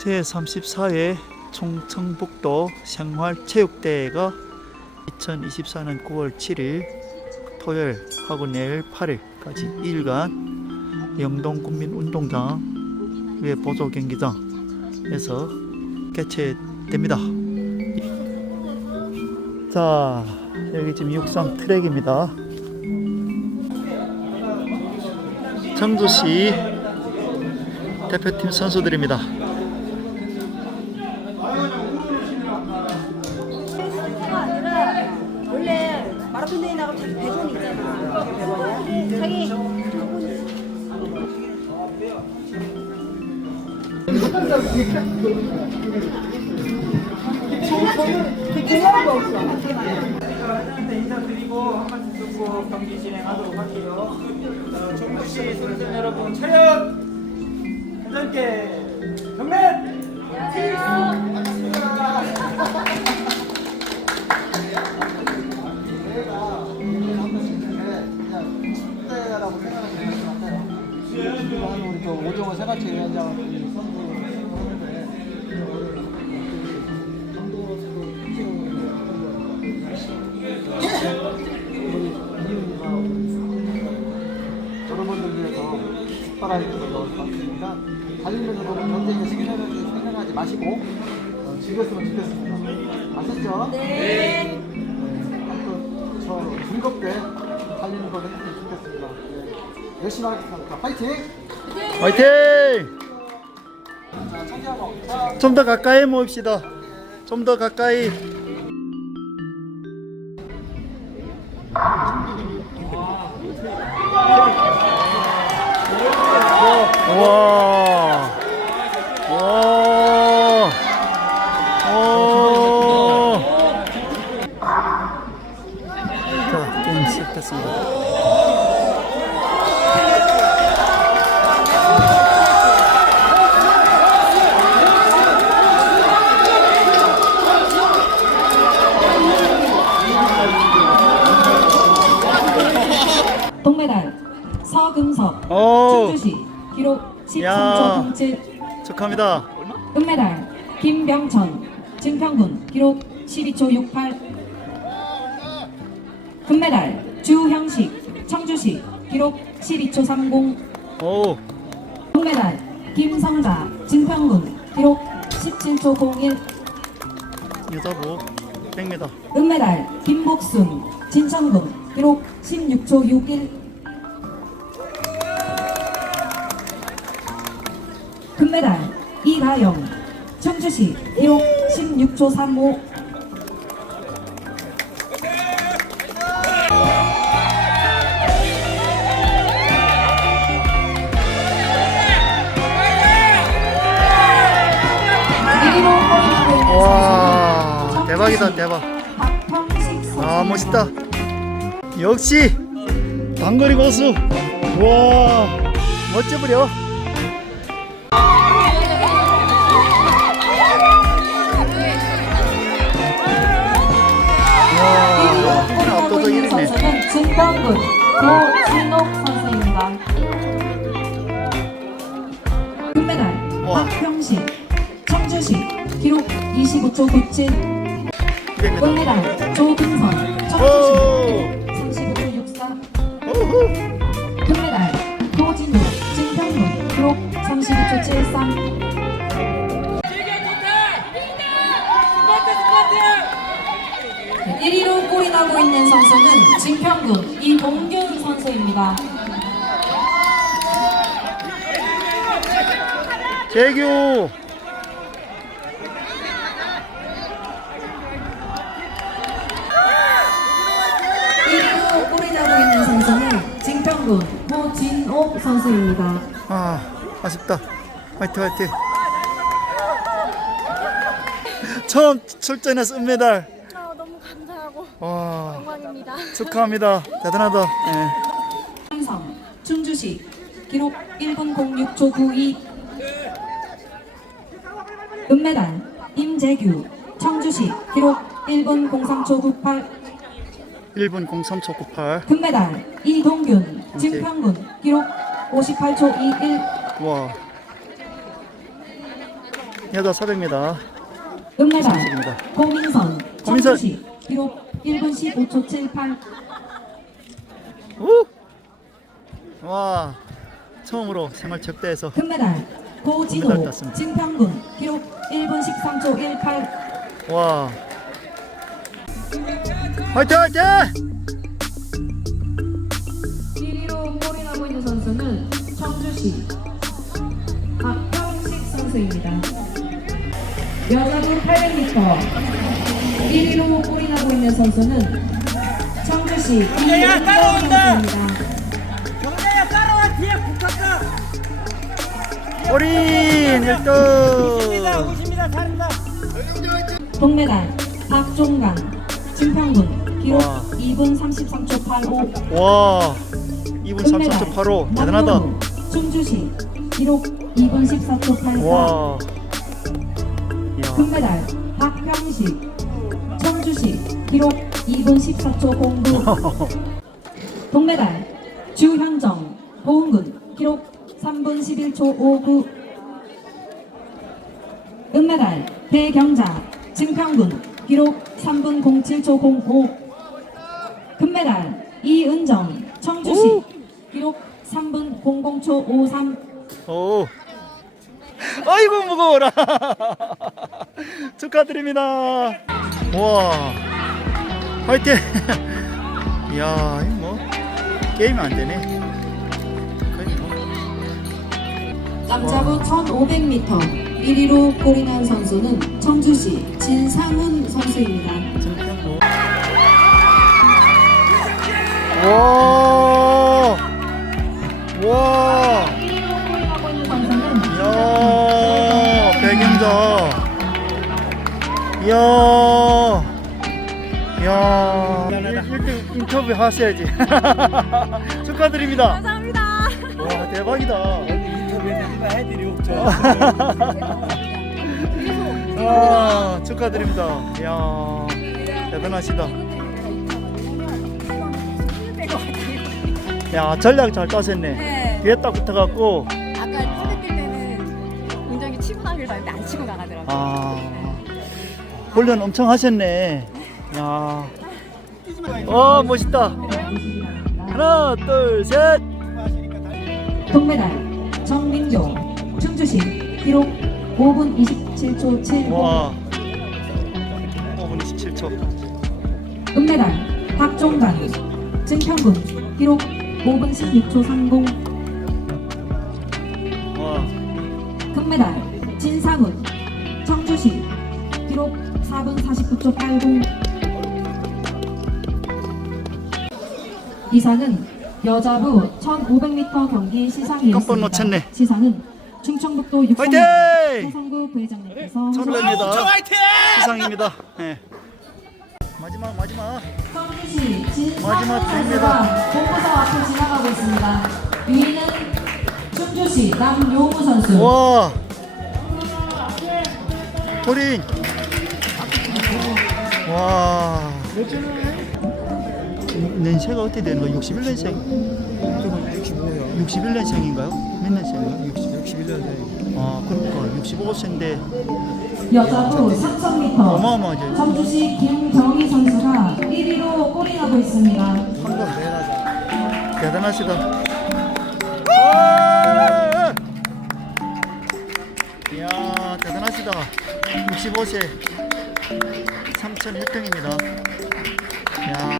제 34회 충청북도 생활체육대회가 2024년 9월 7일 토요일 하고 내일 8일까지 2일간 영동국민운동장 외 보조경기장에서 개최됩니다. 자, 여기 지금 육상 트랙입니다. 청주시 대표팀 선수들입니다. 회장님한테 인사드리고 한 말씀 듣고 경기 진행하도록 할게요. 어, 정부시 선수 여러분 차렷! 회장께 경례! 오정호 세가치 위원장 특별한 일을 넣을 것 같으니까 달리면서 너무 경쟁에 생각하지, 생각하지 마시고 어, 즐겼으면 좋겠습니다. 아셨죠? 네. 하여튼 저 즐겁게 달리는 걸 했으면 좋겠습니다. 네. 열심히 하겠습니다. 파이팅! 화이팅! 좀 더 가까이 모입시다. 좀 더 가까이. 시작됐습니다. 동메달 서금석 오. 충주시 기록 야. 13초 07 축하합니다. 은메달 김병천 증평군 기록 12초 68 금메달 주형식 청주시 기록 12초 30 오. 동메달 김성자 증평군 기록 17초 01 여자부 100m. 은메달 김복순 진천군 기록 16초 61 금메달 이가영 청주시 기록 16초 35 대박이다, 대박. 아 멋있다 역시 단거리 고수 와 멋져버려 압도적이네 선수는 증평군 고진옥 선수입니다. 금메달 와. 박형식 청주시 기록 25초 97 200m 은메달 조금선 오! 청주시 35초 64 오호. 금메달 도진욱 증평군 기록 32초 73 1위로 골이 나고 있는 선수는 증평군 이동균 선수입니다. 재규 3번 호진옥 어, 어, 선수입니다. 아 아쉽다. 화이팅 화이팅. 처음 출전해 은메달. 아, 너무 감사하고 와 영광입니다. 축하합니다. 대단하다. 예. 삼성 충주시 기록 1분 06초 92 은메달 임재규 청주시 기록 1분 03초 98 1분 03초 98. 금메달 이동균 증평군 기록 58초 21 와 여자 400m 은메달 선수입니다. 고민선 고민선. 기록 1분 15초 78 우! 와 처음으로 생활 척대에서 금메달 고진호. 진평군 기록 1분 13초 18 와 화이팅 화이팅 선수입니다. 여자부 800m 1위로 골이 나고 있는 선수는 청주시 이은경 선수입니다. 경례야 따라와 뒤에 붙었다. 어린 1등 50m 잘한다. 동메달 박종강 진평군 기록 와. 2분 33초 85 와 2분 33초 85 대단하다 충주시 기록 2분 14초 84 와. 이야. 금메달 박형식. 청주시 기록 2분 14초 09 동메달 주현정 보은군 기록 3분 11초 59 은메달 배경자 증평군 기록 3분 07초 05 금메달 이은정 청주시 기록 3분 00초 53 오. 아이고 무거워라. 축하드립니다. 와. 화이팅. 이야, 이거 뭐 게임이 안 되네. 뭐. 남자부 1500m 1위로 골이 난 선수는 청주시 진상훈 선수입니다. 정평도. 와. 야. 이야. 1등 인터뷰 하셔야지. 축하드립니다. 감사합니다. 와, 대박이다. 인터뷰는 애들이 없죠. 아, 축하드립니다. 이야, 대단하시다. 야, 전략 잘 짜셨네. 네. 뒤에 딱 붙어갖고, 아까 뛸 때는 운전기 치고 나길 바랬는데 안 치고 나가더라고요. 아, 훈련 엄청 하셨네. 야, 와, 멋있다. 하나, 둘, 셋. 동메달 정민교 충주시 기록 5분 27초 70 와, 5분 27초. 은메달 박종관 증평군 기록 5분 16초 30 와, 금메달 진상훈 4분 49초 80 이상은 여자부 1500m 경기 시상이었습니다. 놓쳤네. 시상은 충청북도 육성 화이팅! 해상구 부회장님께서 1500m 시상입니다. 네. 마지막, 마지막. 진상훈 마지막 선수가 본부서 앞을 지나가고 있습니다. 위는 충주시 남용우 선수. 와 호린 와. 년세가 어떻게 되는 거야? 61년생. 61년생인가요? 몇 년생인가요? 61년생. 아 그러니까 65세인데. 여자부 3000m 어마어마하죠. 청주시 김정희 선수가 1위로 골이 나고 있습니다. 대단하시다. 와! 이야 대단하시다. 65세 3천 1등입니다 야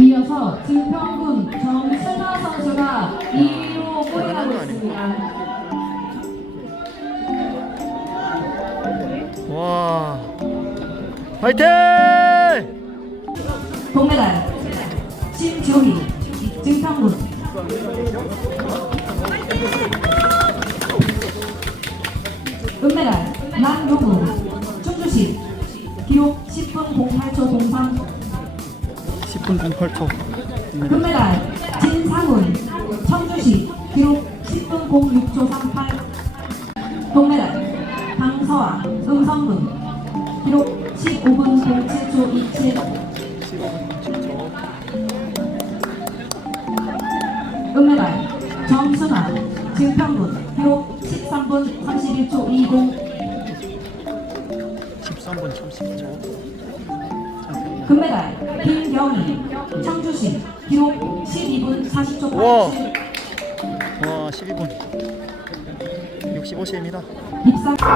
이어서 증평군 정승아 선수가 2위로 골이 대단한 나고 거 아니에요? 있습니다. 와 화이팅! 동메달 신주희 증평군 은메달 남용우 10분 08초 03 10분 08초. 금메달 진상훈 청주시 기록 10분 06초 38 동메달 강서아 음성군 기록 15분 07초 27 은메달 정순아 증평군 기록 13분 31초 20 3분 30초. 금메달 김경희 청주시 기록 12분 40초 우와. 87 와, 12분. 65세입니다. 입상 전립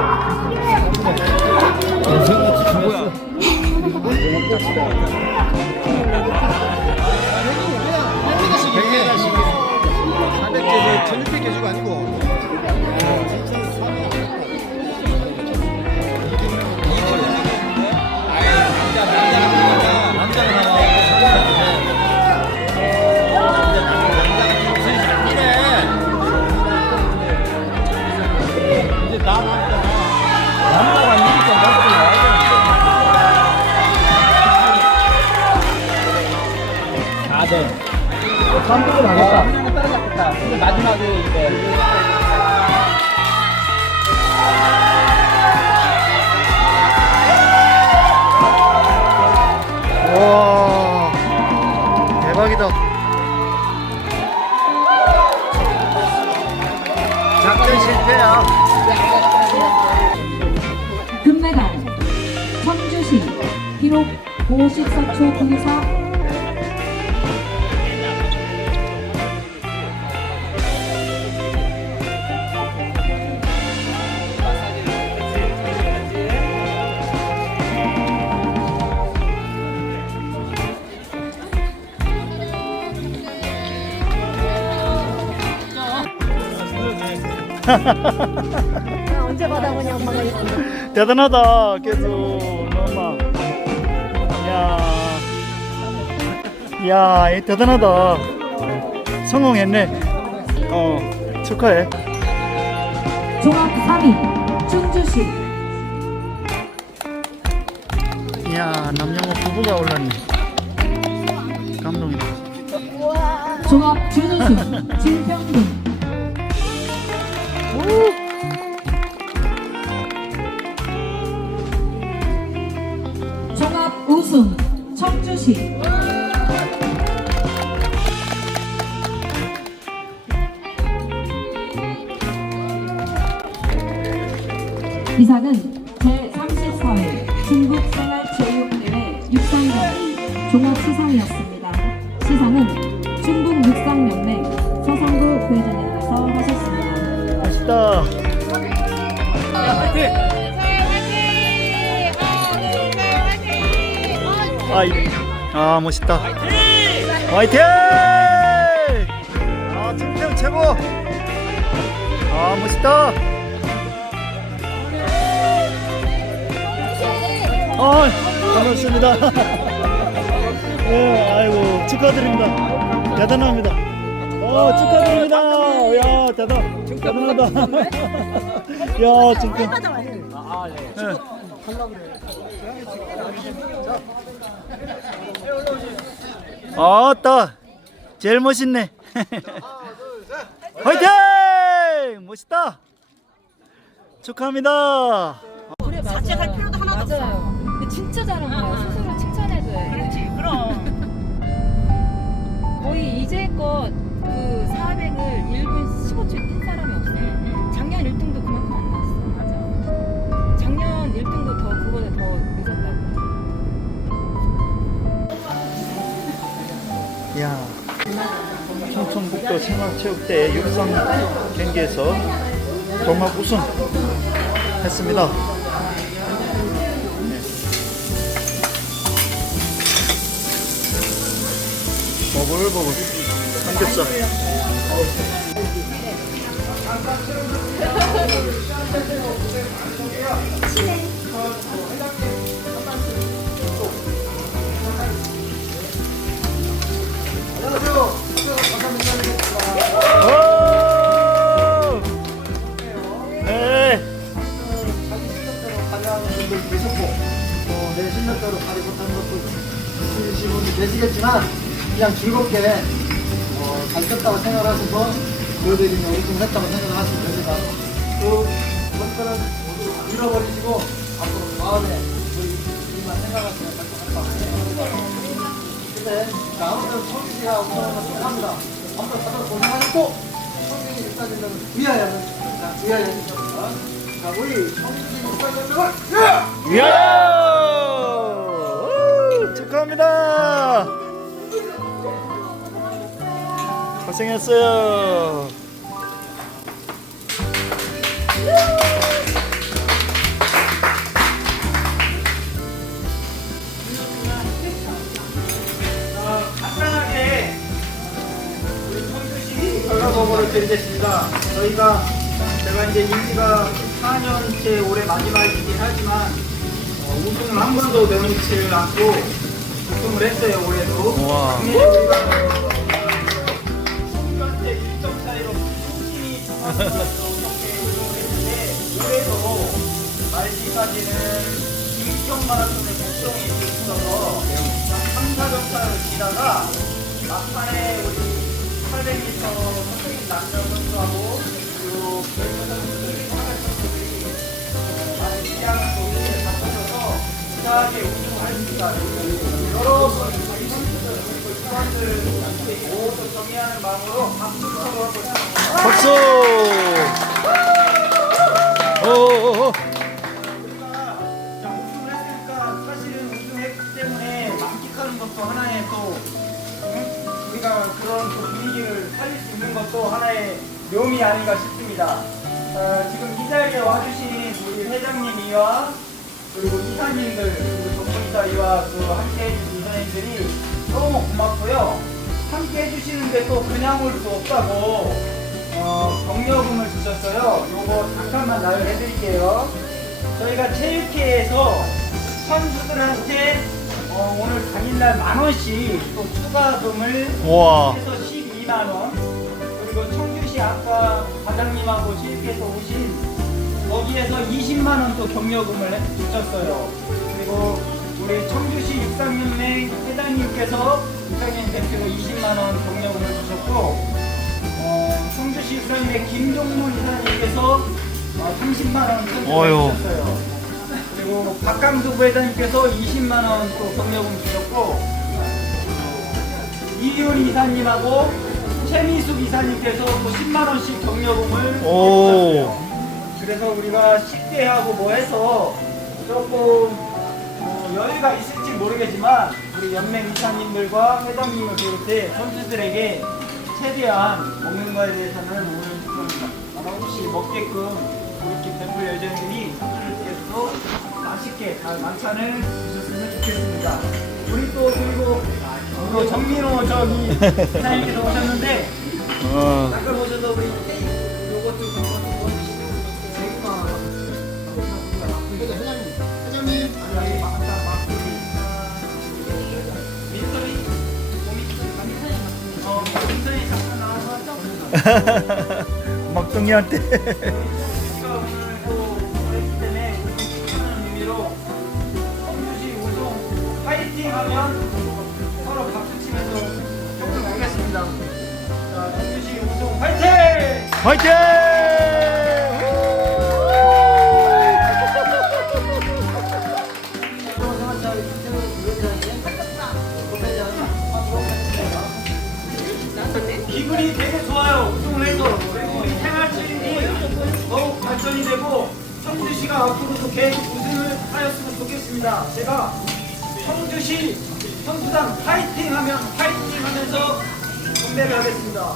54초 94 언제 받아보냐 엄마가 이거. 대단하다. 계속. 야, 야, 이 대단하다. 성공했네. 어, 축하해. 종합 3위 충주시 이야, 남영호 부부가 올랐네. 감동이다. 종합 준우승 진평군 청주시 이상은 제34회 중국생활체육대회 육상경기 종합시상이었습니다. 시상은 충북 육상연맹 서상구 부회장님께서 하셨습니다. 멋있다. 아, 이- 아 멋있다. 화이팅! 아, 김태형 최고. 아, 멋있다. 아, 반갑습니다. 예, 아이고 축하드립니다. 대단합니다. 어, 축하드립니다. 야, 대단, 대단하다. 야, 진짜. 예. 아따 제일 멋있네 화이팅 멋있다 축하합니다 자책할 필요도 하나도 없어. 맞아요. 근데 진짜 잘한 거예요. 스스로 칭찬해줘야 돼. 그럼. 거의 이제껏 그 400을 청천북도 생활체육대 육상 경기에서 종합 우승 했습니다. 네. 보글보글 삼겹살 그냥 즐겁게 어, 잘 떴다고 생각하셔서 보여드리는 우승을 했다고 생각하시면 됩니다. 그 것들은 모두 잃어버리시고 앞으로 마음에 저희만 생각하시면 될것 같다. 근데 자, 아무튼 성기가 우승한 것 축하합니다. 아무튼 다들 고생하셨고 성경이 일단은 위하여는 자, 위하여 해주셨습니다. 자, 우리 성경이 국가대표를 예! 위하여! 감사합니다. 고생했어요. 간단하게 우리 청주시 결과보고를 드리겠습니다. 저희가 제가 이제 임기가 4년째 올해 마지막이긴 하지만 어, 우승을 한 번도 내놓지 않고 우승을 했어요 올해도. 우와. 우리 올해도 말기까지는 김경 마라톤의 결정이 있어서 3, 4점차를 지다가 막판에 우리 800m 선생님 남자 선수하고 그리고 별표 선수들이 사갈 선수들이 많은 기량을 보이게 바꿔줘서 무사하게 우승할 수 있다. 여러분 사람들 모두 정리하는 마음으로 박수 하고 있습니다. 박수. 오. 우리가 자, 우승을 했으니까 사실은 우승했기 때문에 만끽하는 것도 하나의 또 응? 우리가 그런 또 분위기를 살릴 수 있는 것도 하나의 묘미 아닌가 싶습니다. 어, 지금 이 자리에 와주신 우리 회장님이와 그리고 이사님들 그리고 전문이사위와 그 함께 해 주신 이사님들이 너무 고맙고요. 함께 해주시는데 또 그냥 올 수 없다고 어, 격려금을 주셨어요. 요거 잠깐만 나열해드릴게요. 저희가 체육회에서 선수들한테 어, 오늘 당일날 만 원씩 또 추가금을 우와. 해서 12만 원 그리고 청주시 아까 과장님하고 체육회에서 오신 거기에서 20만 원 또 격려금을 해- 주셨어요. 그리고 우리 청주시 육상연맹 회장님께서 육상연 대표로 20만 원 격려금을 주셨고 어, 청주시 육상연맹 김종문 이사님께서 어, 30만 원 어휴. 주셨어요. 그리고 박강수 부회장님께서 20만 원또 격려금 주셨고 이윤 이사님하고 최미숙 이사님께서 또 10만 원씩 격려금을 오. 주셨어요. 그래서 우리가 식대하고 뭐 해서 조금 어, 여유가 있을지 모르겠지만 우리 연맹 이사님들과 회장님을 비롯해 선수들에게 최대한 먹는 거에 대해서는 오늘 좀 혹시 먹게끔 이렇게 베풀 예정이니 선수들께서도 맛있게 잘 만찬을 드셨으면 좋겠습니다. 우리 또 그리고 또 정민호 저기 이사님께서 오셨는데 어. 아까 보셔서 우리 우승 파이팅! 화이팅! 기분이 되게 좋아 요. 우승을 해서 그리고 우리 생활 체육이 더욱 발전이 되고 청주시가 앞으로도 계속 우승을 하였으면 좋겠습니다. 제가 청주시 선수단 파이팅 하면 파이팅 하면서 건배를 하겠습니다.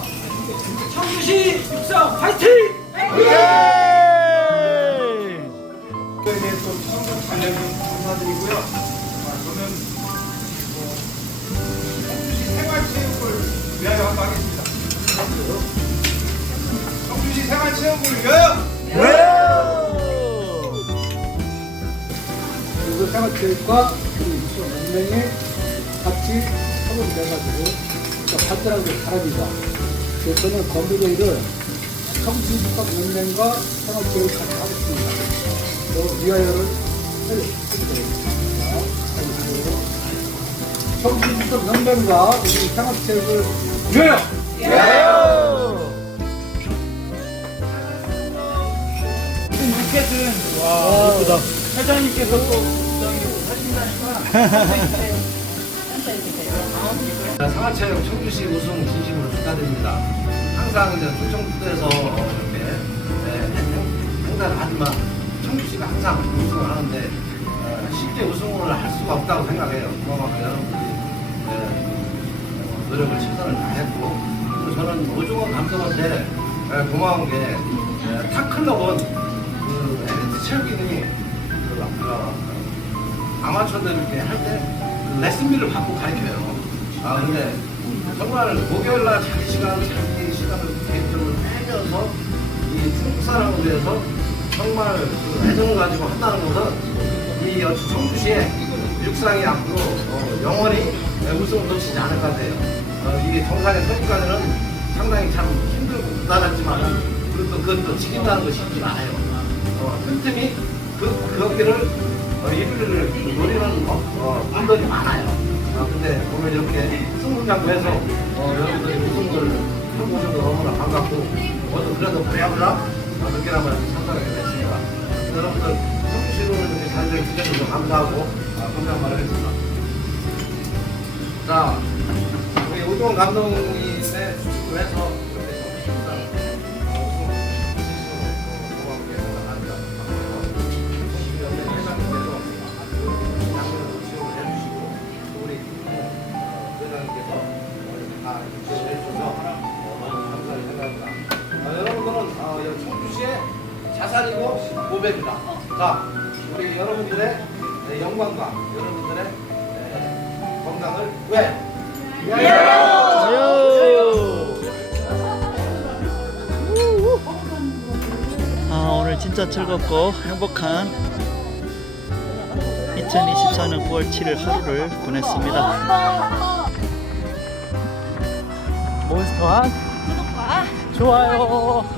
청주시 육상 파이팅! 예! 그에 청주시 생활체육을 위하여! 와우! 그리고 생활체육과 우리 육수 연맹에 같이 협업돼가지고 발전하기 바랍니다. 그래서 저는 건비회의를 청주육각 연맹과 생활체육 같이 하겠습니다. 또 위하여를. 청주육각 연맹과 우리 생활체육을 위하여! 부켓은 와, 예쁘다. 회장님께서 또 저기 하신다니까 상하체육 청주시 우승 진심으로 축하드립니다. 항상 이제 조청부에서 이렇게 네, 행- 행사를 하지만 청주시가 항상 우승을 하는데 어, 쉽게 우승을 할 수가 없다고 생각해요. 그만큼 여러분들이 예, 어, 노력을 최선을 다했고 그리고 저는 오종원 감독한테 예, 고마운 게 예, 탑클럽은 그 엘리트 체육인이 그, 그 아마추어들 이렇게 할때 그 레슨비를 받고 가르쳐요. 아 근데 정말 목요일 날 자기 시간을 자기 시간을 개인적으로 빼면서 이 중국 사람을 위해서 정말 그 애정을 가지고 한다는 것은 이 여주 청주시에 육상이 앞으로 어, 영원히 우승을 놓치지 않을 것 같아요. 어, 이게 정상에 서기까지는 상당히 참 힘들고 부담했지만 그것도 그것도 지킨다는 것이 쉽지 않아요. 어, 틈틈이 그, 그 어깨를 어, 이루를 노리는 어, 어, 분들이 많아요. 어, 근데 오늘 이렇게 승승장구해서 어, 여러분들이 우승을 한번 정도 너무나 반갑고 저도 그래도 부랴부랴 어, 늦게나마 참석하게 됐습니다. 여러분들 청주시로 이렇게 자리를 주셔서 감사하고 어, 감사한 하겠습니다. 자, 우리 오종 감독님의 해서 고 고백이다. 자, 우리 여러분들의 네, 영광과 여러분들의 네, 건강을 왜? 아, 오늘 진짜 즐겁고 행복한 2024년 9월 7일 하루를 보냈습니다. 몬스터한 구독과 좋아요.